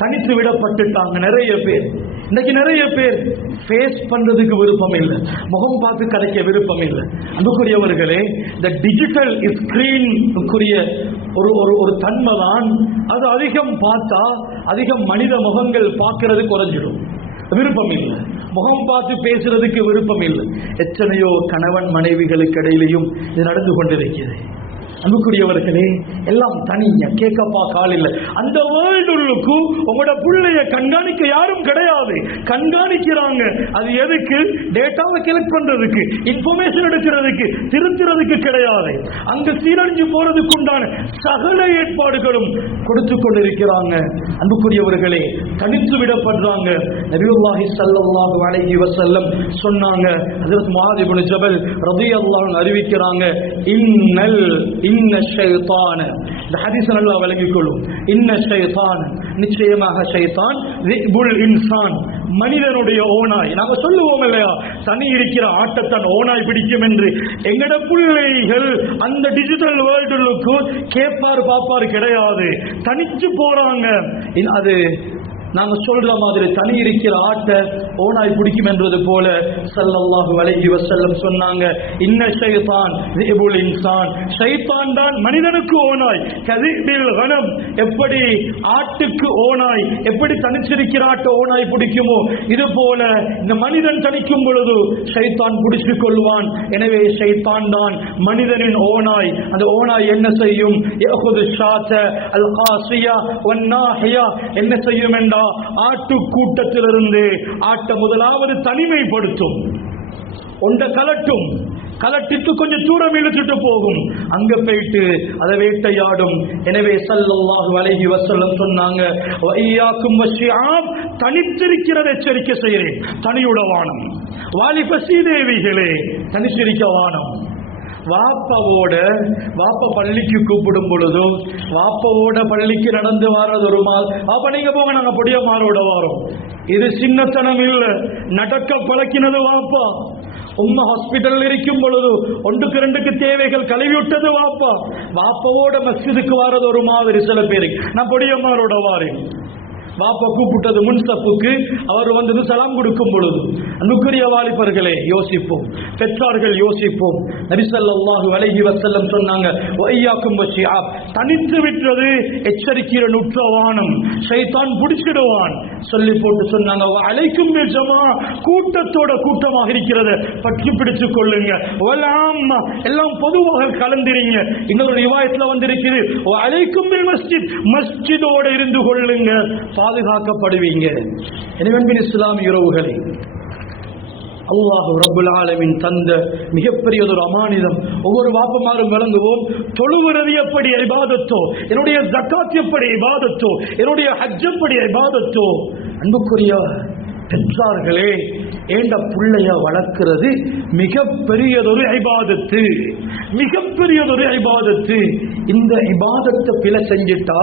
தனித்து விடப்பட்டுட்டாங்க நிறைய பேர். இன்னைக்கு நிறைய பேர் ஃபேஸ் பண்றதுக்கு விருப்பம் இல்லை, முகம் பார்த்து கதைக்க விருப்பம் இல்லை. அன்புக்குரியவர்களே, இந்த டிஜிட்டல் ஸ்கிரீனுக்குரிய ஒரு தன்மை தான் அது. அதிகம் பார்த்தா அதிகம் மனித முகங்கள் பார்க்கறது குறைஞ்சிடும், விருப்பம் இல்லை. முகம் பார்த்து பேசுறதுக்கு விருப்பம் இல்லை. எத்தனையோ கணவன் மனைவிகளுக்கு இடையிலையும் இது நடந்து கொண்டிருக்கிறது. அன்புக்குரியவர்களே, எல்லாம் தனியா கேட்கப்பா கால் இல்லை. அந்த வேர்ல்டுக்கு உங்களோட பிள்ளைய கண்காணிக்க யாரும் கிடையாது. கண்காணிக்கிறாங்க, அது எதுக்கு? டேட்டாவை கலெக்ட் பண்றதுக்கு, இன்ஃபர்மேஷன் எடுக்கிறதுக்கு, திருத்துறதுக்கு கிடையாது. அங்க சீரழிஞ்சு போறதுக்கு உண்டான சகல ஏற்பாடுகளும் கொடுத்து கொண்டிருக்கிறாங்க. அன்புக்குரியவர்களே, தனித்து விடப்படுறாங்க. நபியுல்லாஹி ஸல்லல்லாஹு அலைஹி வஸல்லம் சொன்னாங்க, ஹஜ்ரத் முஆத் இப்னு ஜபல் ரலியல்லாஹு அன்ஹு அறிவிக்கிறாங்க, இன்ன ஷைத்தான, இந்த ஹதீஸை நல்லா விளங்கிக் கொள்ளும். இன்ன ஷைத்தான, நிச்சயமாக ஷைத்தான், ذئبுல் இன்சான், மனிதனுடைய ஓனாய். நாங்க சொல்லுவோம் இல்லையா, தனி இருக்கிற ஆட்டத்தான் ஓனாய் பிடிக்கும் என்று. எங்கட பிள்ளைகள் அந்த டிஜிட்டல் வேர்ல்டுக்கு கேட்பார் பாப்பார் கிடையாது, தனிச்சு போறாங்க. அது நாங்க சொல்ற மாதிரி தனி இருக்கிற ஆட்ட ஓனாய் பிடிக்கும் என்றது போல ஸல்லல்லாஹு அலைஹி வஸல்லம் சொன்னாங்க, இன்ன ஷைத்தான் ذئبுல் இன்சான், ஷைத்தான் தான் மனிதனுக்கு ஓனாய். கذئபில் கனம், எப்படி ஆட்டுக்கு ஓனாய், எப்படி தனிச்சிருக்கிற ஆட்ட ஓனாய் பிடிக்குமோ இது போல இந்த மனிதன் தனிக்கும் பொழுது ஷைத்தான் பிடித்துக் கொள்வான். எனவே ஷைத்தான் தான் மனிதனின் ஓனாய். அந்த ஓனாய் என்ன செய்யும்? யஅகுது ஷாத அல் காசியா வன் நாஹியா, என்ன செய்யும் என்றால் ஆட்டு கூட்டத்திலிருந்து ஆட்ட முதலாவது தனிமைப்படுத்தும், ஒன்றை கலட்டும், கலட்டிட்டு கொஞ்சம் தூரம் இழுத்துட்டு போகும், அங்க போயிட்டு அதை வேட்டையாடும். எனவே ஸல்லல்லாஹு அலைஹி வஸல்லம் சொன்னாங்க, வஇய்யாக்கும் வஷ்ஷிஆப், தனித்திருக்கிறதை எச்சரிக்கை செய்கிறேன், தனியுட வானம். வாலிப சீதேவிகளே, தனித்திருக்க வானம். வாப்ப பள்ளிக்கு கூப்பிடும் பொழுது வாப்பவோட பள்ளிக்கு நடந்து வர்றது ஒரு மால், அப்ப நீங்க போங்க, நாங்க பொடியமாரோட வரோம். இது சின்னத்தனம் இல்ல, நடக்க பழக்கினது வாப்பா. உம்மா ஹாஸ்பிட்டல் இருக்கும் பொழுது 1க்கு 2க்கு தேவைகள் கழுவிவிட்டது வாப்பா. வாப்பாவோட மஸ்ஜிதுக்கு வாரது ஒரு மாதிரி சில பேருக்கு. நான் பொடியம்மாரோட வாரேன். வாப்பா கூப்பிட்டது முன்சப்புக்கு, அவர் வந்து சலாம் கொடுக்கும் பொழுது அன்புக்குரிய வாலிபர்களே யோசிப்போம், பெற்றார்கள் யோசிப்போம். நபி ஸல்லல்லாஹு அலைஹி வஸல்லம் சொன்னாங்க, வய்யாக்கும் வஷிஆப், தனித்து விட்டது எச்சரிக்கிற நுற்றவானம், ஷைத்தான் பிடிச்சிடுவான் சொல்லி போட்டு சொன்னாங்க, அலைக்கும் பில் ஜமா, கூட்டத்தோட கூட்டமாக இருக்கிறது பற்றி பிடித்துக் கொள்ளுங்க, வலாம்மா எல்லாம் பொதுவாக கலந்திரீங்க. இன்னொரு ரிவாயத்துல வந்திருக்குது, அலைக்கும் பில் மஸ்ஜித், மஸ்ஜிதோட இருந்து கொள்ளுங்க, பாதுகாக்கப்படுவீங்க. எனவே இஸ்லாமிய உறவுகளை அல்லாஹ் ரப்புல் ஆலமீன் தந்த மிகப்பெரியதொரு அமானிதம். ஒவ்வொரு வாப்பமாரும் விளங்குவோம், தொழுவது எப்படி இபாதத்தோ, என்னுடைய ஜகாத் எப்படி இபாதத்தோ, என்னுடைய ஹஜ் எப்படி இபாதத்தோ. அன்புக்குரிய பெற்றார்களே, ஏண்ட பிள்ளைய வளர்க்கிறது மிகப்பெரியதொரு இபாதத்து, மிகப்பெரியதொரு இபாதத்து. இந்த இபாதத்தை பிழை செஞ்சிட்டா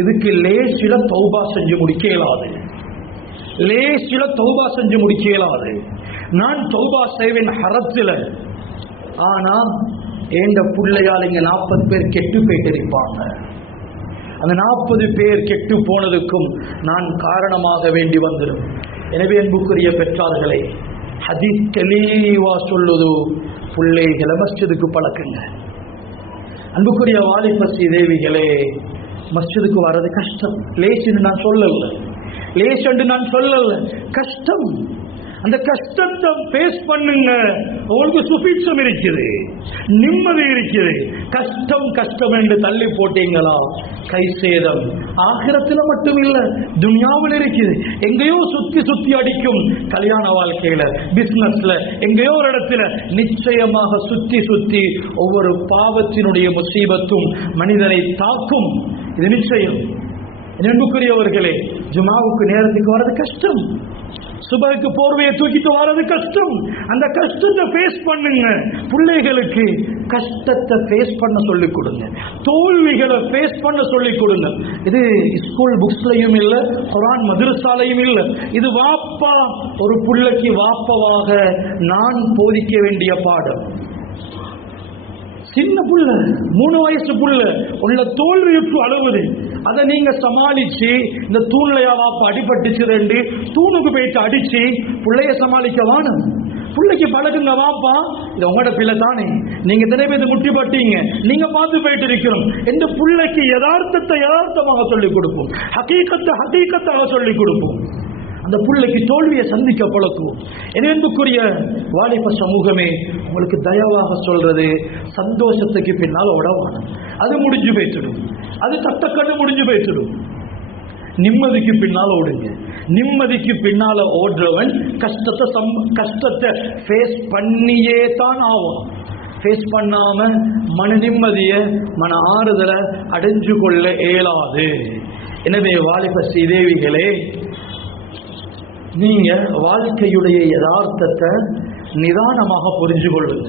இதுக்கு லேசில தௌபா செஞ்சு முடிக்க இயலாது, லேசில தௌபா செஞ்சு முடிக்க இயலாது. நான் தௌபா செய்வேன் ஹரத்துல, ஆனா ஏண்ட பிள்ளையால் இங்க 40 பேர் கெட்டு போயிட்டு இருப்பாங்க. அந்த 40 பேர் கெட்டு போனதுக்கும் நான் காரணமாக வேண்டி வந்துடும். எனவே அன்புக்குரிய பெற்றார்களே, ஹதீஸ் தெளிவா சொல்லுது, பிள்ளைகளை மஸ்ஜிதுக்கு பழக்குங்க. அன்புக்குரிய வாலிபசி தேவிகளே, மஸ்ஜிதுக்கு வர்றது கஷ்டம், லேசுன்னு நான் சொல்லல, லேசு நான் சொல்லல, கஷ்டம். அந்த கஷ்டத்தை ஃபேஸ் பண்ணுங்க. உங்களுக்கு சுபிட்சம் இருக்குது, நிம்மதி இருக்குது. கஷ்டம் கஷ்டம் என்று தள்ளி போட்டீங்களா கை சேதம். ஆகிரத்துல மட்டும் இல்ல, துன்யாவில் இருக்குது. எங்கேயோ சுத்தி சுத்தி அடிக்கும், கல்யாண வாழ்க்கையில, பிசினஸ்ல, எங்கேயோ ஒரு இடத்துல நிச்சயமாக சுத்தி சுத்தி ஒவ்வொரு பாவத்தினுடைய முசீபத்தும் மனிதனை தாக்கும். இது நிச்சயம். அன்புக்குரியவர்களே, ஜுமாவுக்கு நேரத்துக்கு வர்றது கஷ்டம், சுபஹுக்கு போர்வையை தூக்கிட்டு வர்றது கஷ்டம். அந்த கஷ்டத்தை ஃபேஸ் பண்ணுங்க. பிள்ளைகளுக்கு கஷ்டத்தை ஃபேஸ் பண்ண சொல்லிக் கொடுங்க, தோல்விகளை ஃபேஸ் பண்ண சொல்லிக் கொடுங்க. இது ஸ்கூல் புக்ஸ்லையும் இல்லை, குர்ஆன் மதரசாலையும் இல்லை. இது வாப்பா, ஒரு பிள்ளைக்கு வாப்பவாக நான் போதிக்க வேண்டிய பாடம். சின்ன புள்ள, 3 வயசு புள்ள உள்ள தோல்வியுற்று அழுவுது, அதை நீங்க சமாளிச்சு, இந்த தூண்லையா வாப்பா அடிபட்டுச்சு, 2 தூணுக்கு போயிட்டு அடிச்சு பிள்ளைய சமாளிக்க வாணும். பிள்ளைக்கு பழகுங்க, வாப்பா இது உங்களோட பிள்ளை தானே, நீங்க தினை பேர் முட்டிப்பட்டீங்க, நீங்க பார்த்து போயிட்டு இருக்கிறோம். இந்த பிள்ளைக்கு யதார்த்தத்தை யதார்த்தமாக சொல்லிக் கொடுப்போம், ஹகீகத்தை ஹகீகத்தாக சொல்லிக் கொடுப்போம். அந்த பிள்ளைக்கு தோல்வியை சந்திக்க பழக்குவோம். எனக்குரிய வாலிப சமூகமே, உங்களுக்கு தயவாக சொல்றது, சந்தோஷத்துக்கு பின்னால் உடவான அது முடிஞ்சு போய்த்திடும், அது தட்டக்கண்ணு முடிஞ்சு போய்த்திடும். நிம்மதிக்கு பின்னால ஓடுங்க. நிம்மதிக்கு பின்னால ஓடுறவன் கஷ்டத்தை ஃபேஸ் பண்ணியே தான் ஆகும். ஃபேஸ் பண்ணாம மன நிம்மதிய, மன ஆறுதலை அடைஞ்சு கொள்ள இயலாது. எனவே வாலிப சீதேவிகளே, நீங்க வாழ்க்கையுடைய யதார்த்தத்தை நிதானமாக புரிஞ்சு கொள்ளுங்க.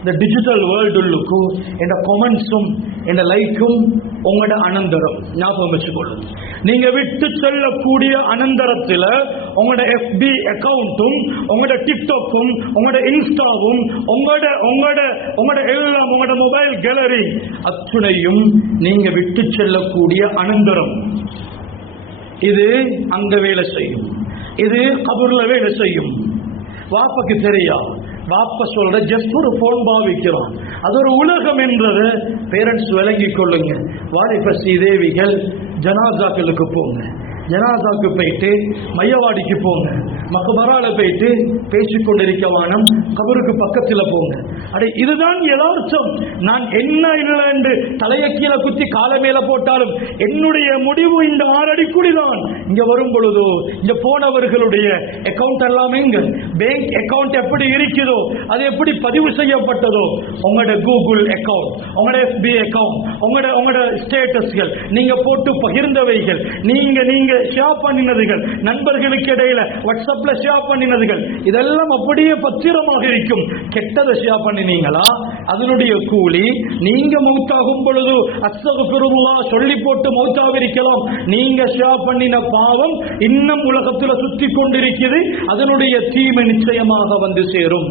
இந்த டிஜிட்டல் வேர்ல்டுக்கு என்ற கமெண்ட்ஸும் என்ற லைக்கும் உங்களோட அனந்தரம் ஞாபகம் வச்சுக்கொள்ளுங்க. நீங்க விட்டு செல்லக்கூடிய அனந்தரத்தில் உங்களோட FB அக்கௌண்ட்டும், உங்களோட டிக்டாக்கும், உங்களோட இன்ஸ்டாவும், உங்களோட எல்லாம், உங்களோட மொபைல் கேலரி அத்துணையும் நீங்க விட்டு செல்லக்கூடிய அனந்தரம். இது அங்க வேலை செய்யும், இது கபூர்ல வேலை செய்யும். வாப்பாக்கு தெரியா, வாப்பா சொல்ற ஜஸ்ட் ஒரு போன் பாவிக்கிறோம், அது ஒரு உலகம் என்றதை பேரண்ட்ஸ் விளங்கிக் கொள்ளுங்க. வாலிப சீதேவிகள் ஜனாசாக்களுக்கு போங்க, ஜனாசாக்கு போயிட்டு மையவாடிக்கு போங்க, மக்பரால போயிட்டு பேசிக்கொண்டிருக்க வானம், கபருக்கு பக்கத்தில் போங்க. அடே இதுதான் யதார்த்தம். நான் என்ன இல்லை என்று தலையை கீழே குத்தி காலை மேல போட்டாலும் என்னுடைய முடிவு இந்த 6 அடிக்குடிதான். இங்க வரும் பொழுதோ இங்க போனவர்களுடைய அக்கௌண்ட் எல்லாமே இங்க பேங்க் அக்கௌண்ட் எப்படி இருக்குதோ, அது எப்படி பதிவு செய்யப்பட்டதோ, உங்களோட கூகுள் அக்கௌண்ட், உங்களோட FB அக்கௌண்ட், உங்களோட ஸ்டேட்டஸ்கள், நீங்க போட்டு பகிர்ந்தவைகள், நீங்க ஷேர் பண்ணினதுகள், நண்பர்களுக்கு இடையில வாட்ஸ்அப்ல ஷேர் பண்ணினதுகள், இதெல்லாம் அப்படியே பத்திரமாக இருக்கும். கெட்டதை ஷேர் பண்ணினீங்களா, அதனுடைய கூலி நீங்க மௌத்தாகும் பொழுது அஸ்தக்ஃபிருல்லாஹ் சொல்லி போட்டு மௌத்தாவிருக்கலாம். நீங்க ஷேர் பண்ணின பாவம் இன்னும் உலகத்தில் சுத்தி கொண்டிருக்கிறது, அதனுடைய தீமை நிச்சயமாக வந்து சேரும்.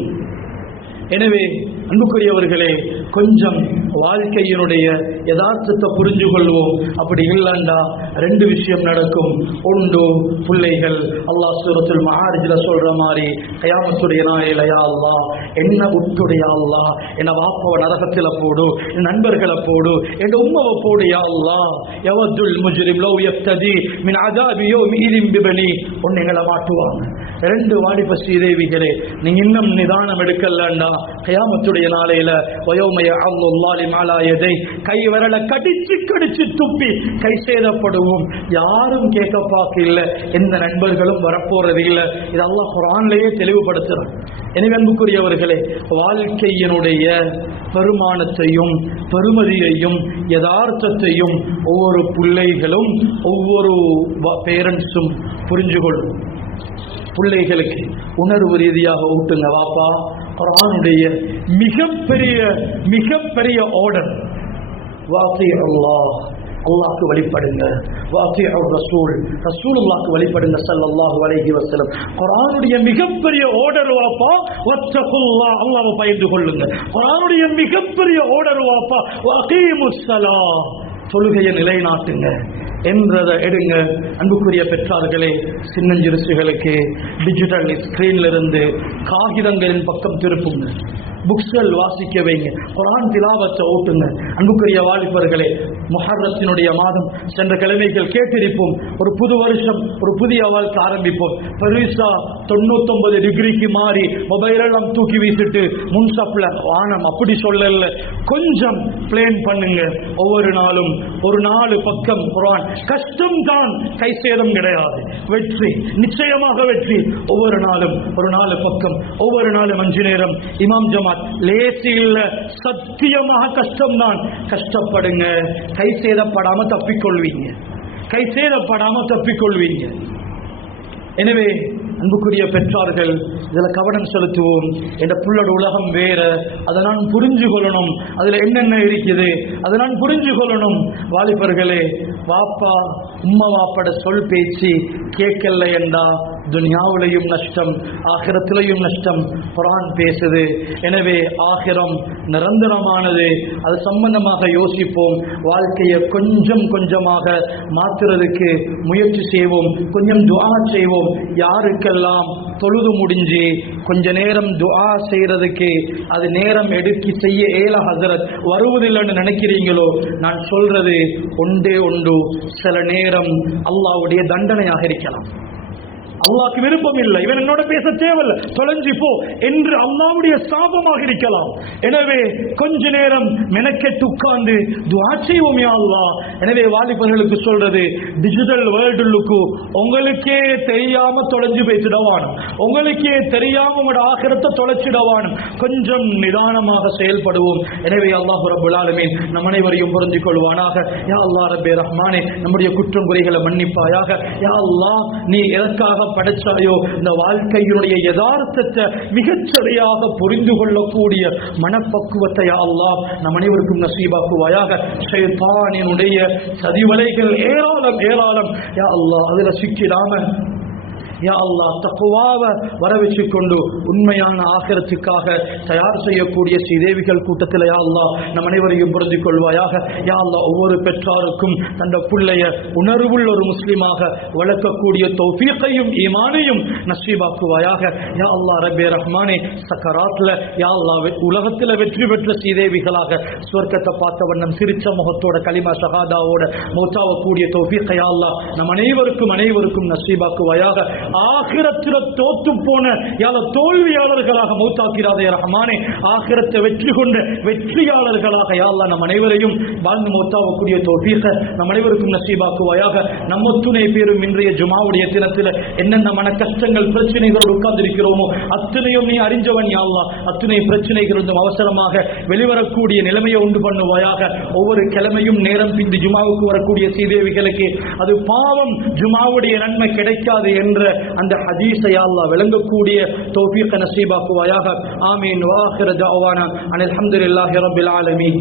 எனவே அன்புக்குரியவர்களே, கொஞ்சம் வாழ்க்கையினுடைய யதார்த்தத்தை புரிஞ்சு கொள்வோம். அப்படி இல்லைண்டா ரெண்டு விஷயம் நடக்கும். ஒன்று, பிள்ளைகள் அல்லாஹ் சூரத்துல் மஆரிஜ்ல சொல்ற மாதிரி கயாமத்துடைய நாளையில யா அல்லாஹ் என்ன உட்டுடைய அல்லாஹ் என்ன வாப்பவ நரகத்தில போடு, என் நண்பர்களை போடு, என் உம்மவை போடு யா அல்லாஹ் யவதுல் முஜ்ரிம் லவ் யஃப்ததி மின் அஸாபி யௌமிஇதின் பிபனி. ஒன்னைகளை மாட்டுவாங்க. ரெண்டு வாலிப ஸ்ரீதேவிகளே, நீங்க இன்னும் நிதானம் எடுக்கலண்டா கயாமத்துடைய நாளையில வயோமய அல்லாஹ் மாலா யதை கை விரலை கடிச்சு கடிச்சு துப்பி கை சேதப்படுவோம். யாரும் கேட்க பார்க்க இல்லை, எந்த நண்பர்களும் வரப்போறது இல்லை. இது அல்லாஹ் குர்ஆன்லயே தெளிவுபடுத்துறான். எனவே அன்புக்குரியவர்களே, வாழ்க்கையினுடைய பெருமானத்தையும் பெருமதியையும் யதார்த்தத்தையும் ஒவ்வொரு பிள்ளைகளும் ஒவ்வொரு பேரண்ட்ஸும் புரிஞ்சு கொள்ளும். பிள்ளைகளுக்கு உணர்வு ரீதியாக ஊட்டுங்க. வாப்பா, குர்ஆனுடைய மிகப்பெரிய ஆர்டர் வாத்தி அல்லாஹ், அல்லாஹ்க்கு வழிபடுங்க. வாத்தி ரசூல், ரசூலுல்லாஹ்க்கு வழிபடுங்க ஸல்லல்லாஹு அலைஹி வஸல்லம். குர்ஆனுடைய மிகப்பெரிய ஆர்டர் வாப்பா வத்தகுல்லாஹ், அல்லாஹ்வை பயந்து கொள்ளுங்க. குர்ஆனுடைய மிகப்பெரிய ஆர்டர் வாப்பா வகீமுஸ் ஸலாஹ், தொழுகையை நிலைநாட்டுங்க என்றதை எடுங்க. அன்புக்குரிய பெற்றார்களே, சின்னஞ்சிறுசுகளுக்கு டிஜிட்டல் ஸ்கிரீன்ல இருந்து காகிதங்களின் பக்கம் திருப்புங்க. புக்ஸ்கள் வாசிக்க வைங்க. குர்ஆன் திலாவத்தை ஊட்டுங்க. அன்புக்குரிய வாலிபர்களே, முஹர்ரத்தினுடைய மாதம் சென்ற கிழமைகள் கேட்டிருப்போம். ஒரு புது வருஷம், ஒரு புதிய வாழ்க்கை ஆரம்பிப்போம். பெருசா 99 டிகிரிக்கு மாறி மொபைல் எல்லாம் தூக்கி வீசிட்டு முன்சப்ல வானம் அப்படி சொல்லல, கொஞ்சம் பிளேன் பண்ணுங்க. ஒவ்வொரு நாளும் ஒரு 4 பக்கம் குர்ஆன். கஷ்டம் தான், கை சேதம் கிடையாது. வெற்றி, நிச்சயமாக வெற்றி. ஒவ்வொரு நாளும் ஒரு 4 பக்கம், ஒவ்வொரு நாளும் 5 நேரம் இமாம் ஜமாத். லேசி இல்ல, சத்தியமாக கஷ்டம்தான். கஷ்டப்படுங்க, கை சேதப்படாம தப்பிக்கொள்வீங்க, கை சேதப்படாம தப்பிக்கொள்வீங்க. எனவே அன்புக்குரிய பெற்றார்கள், இதுல கவனம் செலுத்துவோம். என்ற புள்ளோட உலகம் வேற, அதை நான் புரிஞ்சு கொள்ளணும். அதுல என்னென்ன இருக்குது அதை நான் புரிஞ்சு கொள்ளணும். வாலிபர்களே, வாப்பா உம்மா வாப்பட சொல் பேச்சு கேட்கல என்றா துனியாவிலையும் நஷ்டம், ஆகிரத்திலையும் நஷ்டம். குர்ஆன் பேசுது. எனவே ஆகிரம் நிரந்தரமானது. அது சம்பந்தமாக யோசிப்போம். வாழ்க்கையை கொஞ்சம் கொஞ்சமாக மாற்றுறதுக்கு முயற்சி செய்வோம். கொஞ்சம் துஆ செய்வோம். யாருக்கெல்லாம் தொழுது முடிஞ்சு கொஞ்ச நேரம் துஆ செய்யறதுக்கு அது நேரம் எடுத்து செய்ய ஏல ஹசரத் வருவதில்லைன்னு நினைக்கிறீங்களோ, நான் சொல்றது ஒன்றே ஒன்று, சில நேரம் அல்லாஹ்வுடைய தண்டனையாக இருக்கலாம். அல்லாஹ்க்கு விருப்பம் இல்லை, இவன் என்னோட பேச தேவையில்லை, தொலைஞ்சி போ என்று அல்லாஹ்வுடைய சாபமாக இருக்கலாம். எனவே கொஞ்ச நேரம் மெனக்கெட்டு உட்கார்ந்து துஆ செய்வோம் யா அல்லாஹ். எனவே வாலிபர்களுக்கு சொல்றது, டிஜிட்டல் வேர்ல்டுக்கு உங்களுக்கே தெரியாம தொலைஞ்சு பேசிடவானும், உங்களுக்கே தெரியாம உங்களோட ஆகிரத்தை தொலைச்சிடவானும். கொஞ்சம் நிதானமாக செயல்படுவோம். எனவே அல்லாஹ் ரப்பல் ஆலமீன் நம் அனைவரையும் புரிந்து கொள்வானாக. யா அல்லாஹ் ரப்பே ரஹ்மானே, நம்முடைய குற்றம் குறைகளை மன்னிப்பாயாக. யா அல்லாஹ், நீ எதற்காக படைச்சாயோ இந்த வாழ்க்கையினுடைய யதார்த்தத்தை மிகச்சரியாக புரிந்து கொள்ளக்கூடிய மனப்பக்குவத்தை அல்லாஹ் நம் அனைவருக்கும் நசீபாக்குவாயாக. ஷைத்தானினுடைய சதிவலைகள் ஏராளம் ஏராளம். யா அல்லாஹ், அதுல சிக்கிடாம யா அல்லாஹ் தக்வாவை வரவச்சு கொண்டு உண்மையான ஆகிரத்துக்காக தயார் செய்யக்கூடிய ஸ்ரீதேவிகள் கூட்டத்தில் யா அல்லாஹ் நம் அனைவரையும் புரிந்து கொள்வாயாக. யா அல்லாஹ், ஒவ்வொரு பெற்றாருக்கும் தந்த பிள்ளைய உணர்வுள்ள ஒரு முஸ்லிமாக வளர்க்கக்கூடிய தௌஃபீகையும் ஈமானையும் நசீபாக்குவாயாக. யா அல்லாஹ் ரப்பே ரஹ்மானே, சக்கராத்ல யா அல்லாஹ் உலகத்தில் வெற்றி பெற்ற ஸ்ரீதேவிகளாக சுவர்க்கத்தை பார்த்த வண்ணம் சிரிச்ச முகத்தோட கலிமா ஷஹாதாவோட மௌத்தாவக்கூடிய தௌஃபீகை யா அல்லாஹ் நம் அனைவருக்கும் நசீபாக்குவாயாக. ஆகிரத்தில தோத்து போன யால தோல்வியாளர்களாக மௌத்தாக்கிறாதே ரஹ்மானே, ஆகிரத்தை வெற்றி கொண்ட வெற்றியாளர்களாக யா அல்லாஹ் நம் அனைவரையும் வாழ்ந்து மௌத்தாவக்கூடிய தௌஃபீக நம் அனைவருக்கும் நசீபாக்குவாயாக. நம்ம துணை பேரும் இன்றைய ஜுமாவுடைய தினத்தில் என்னென்ன மன கஷ்டங்கள் பிரச்சனைகளோடு உட்கார்ந்திருக்கிறோமோ அத்தனையும் நீ அறிஞ்சவன் யா அல்லாஹ். அத்தனை பிரச்சனைகளும் அவசரமாக வெளிவரக்கூடிய நிலைமையை உண்டு பண்ணுவாயாக. ஒவ்வொரு கிழமையும் நேரம் பிந்தி ஜுமாவுக்கு வரக்கூடிய ஸ்ரீதேவிகளுக்கு அது பாவம், ஜுமாவுடைய நன்மை கிடைக்காது என்ற அந்த ஹதீஸை யா அல்லாஹ் விளங்கக்கூடிய தௌஃபீக நசீபாக்குவாயாக. ஆமீன். வ ஆகிரு தஅவானா அனில் ஹம்துலில்லாஹி ரப்பில் ஆலமீன்.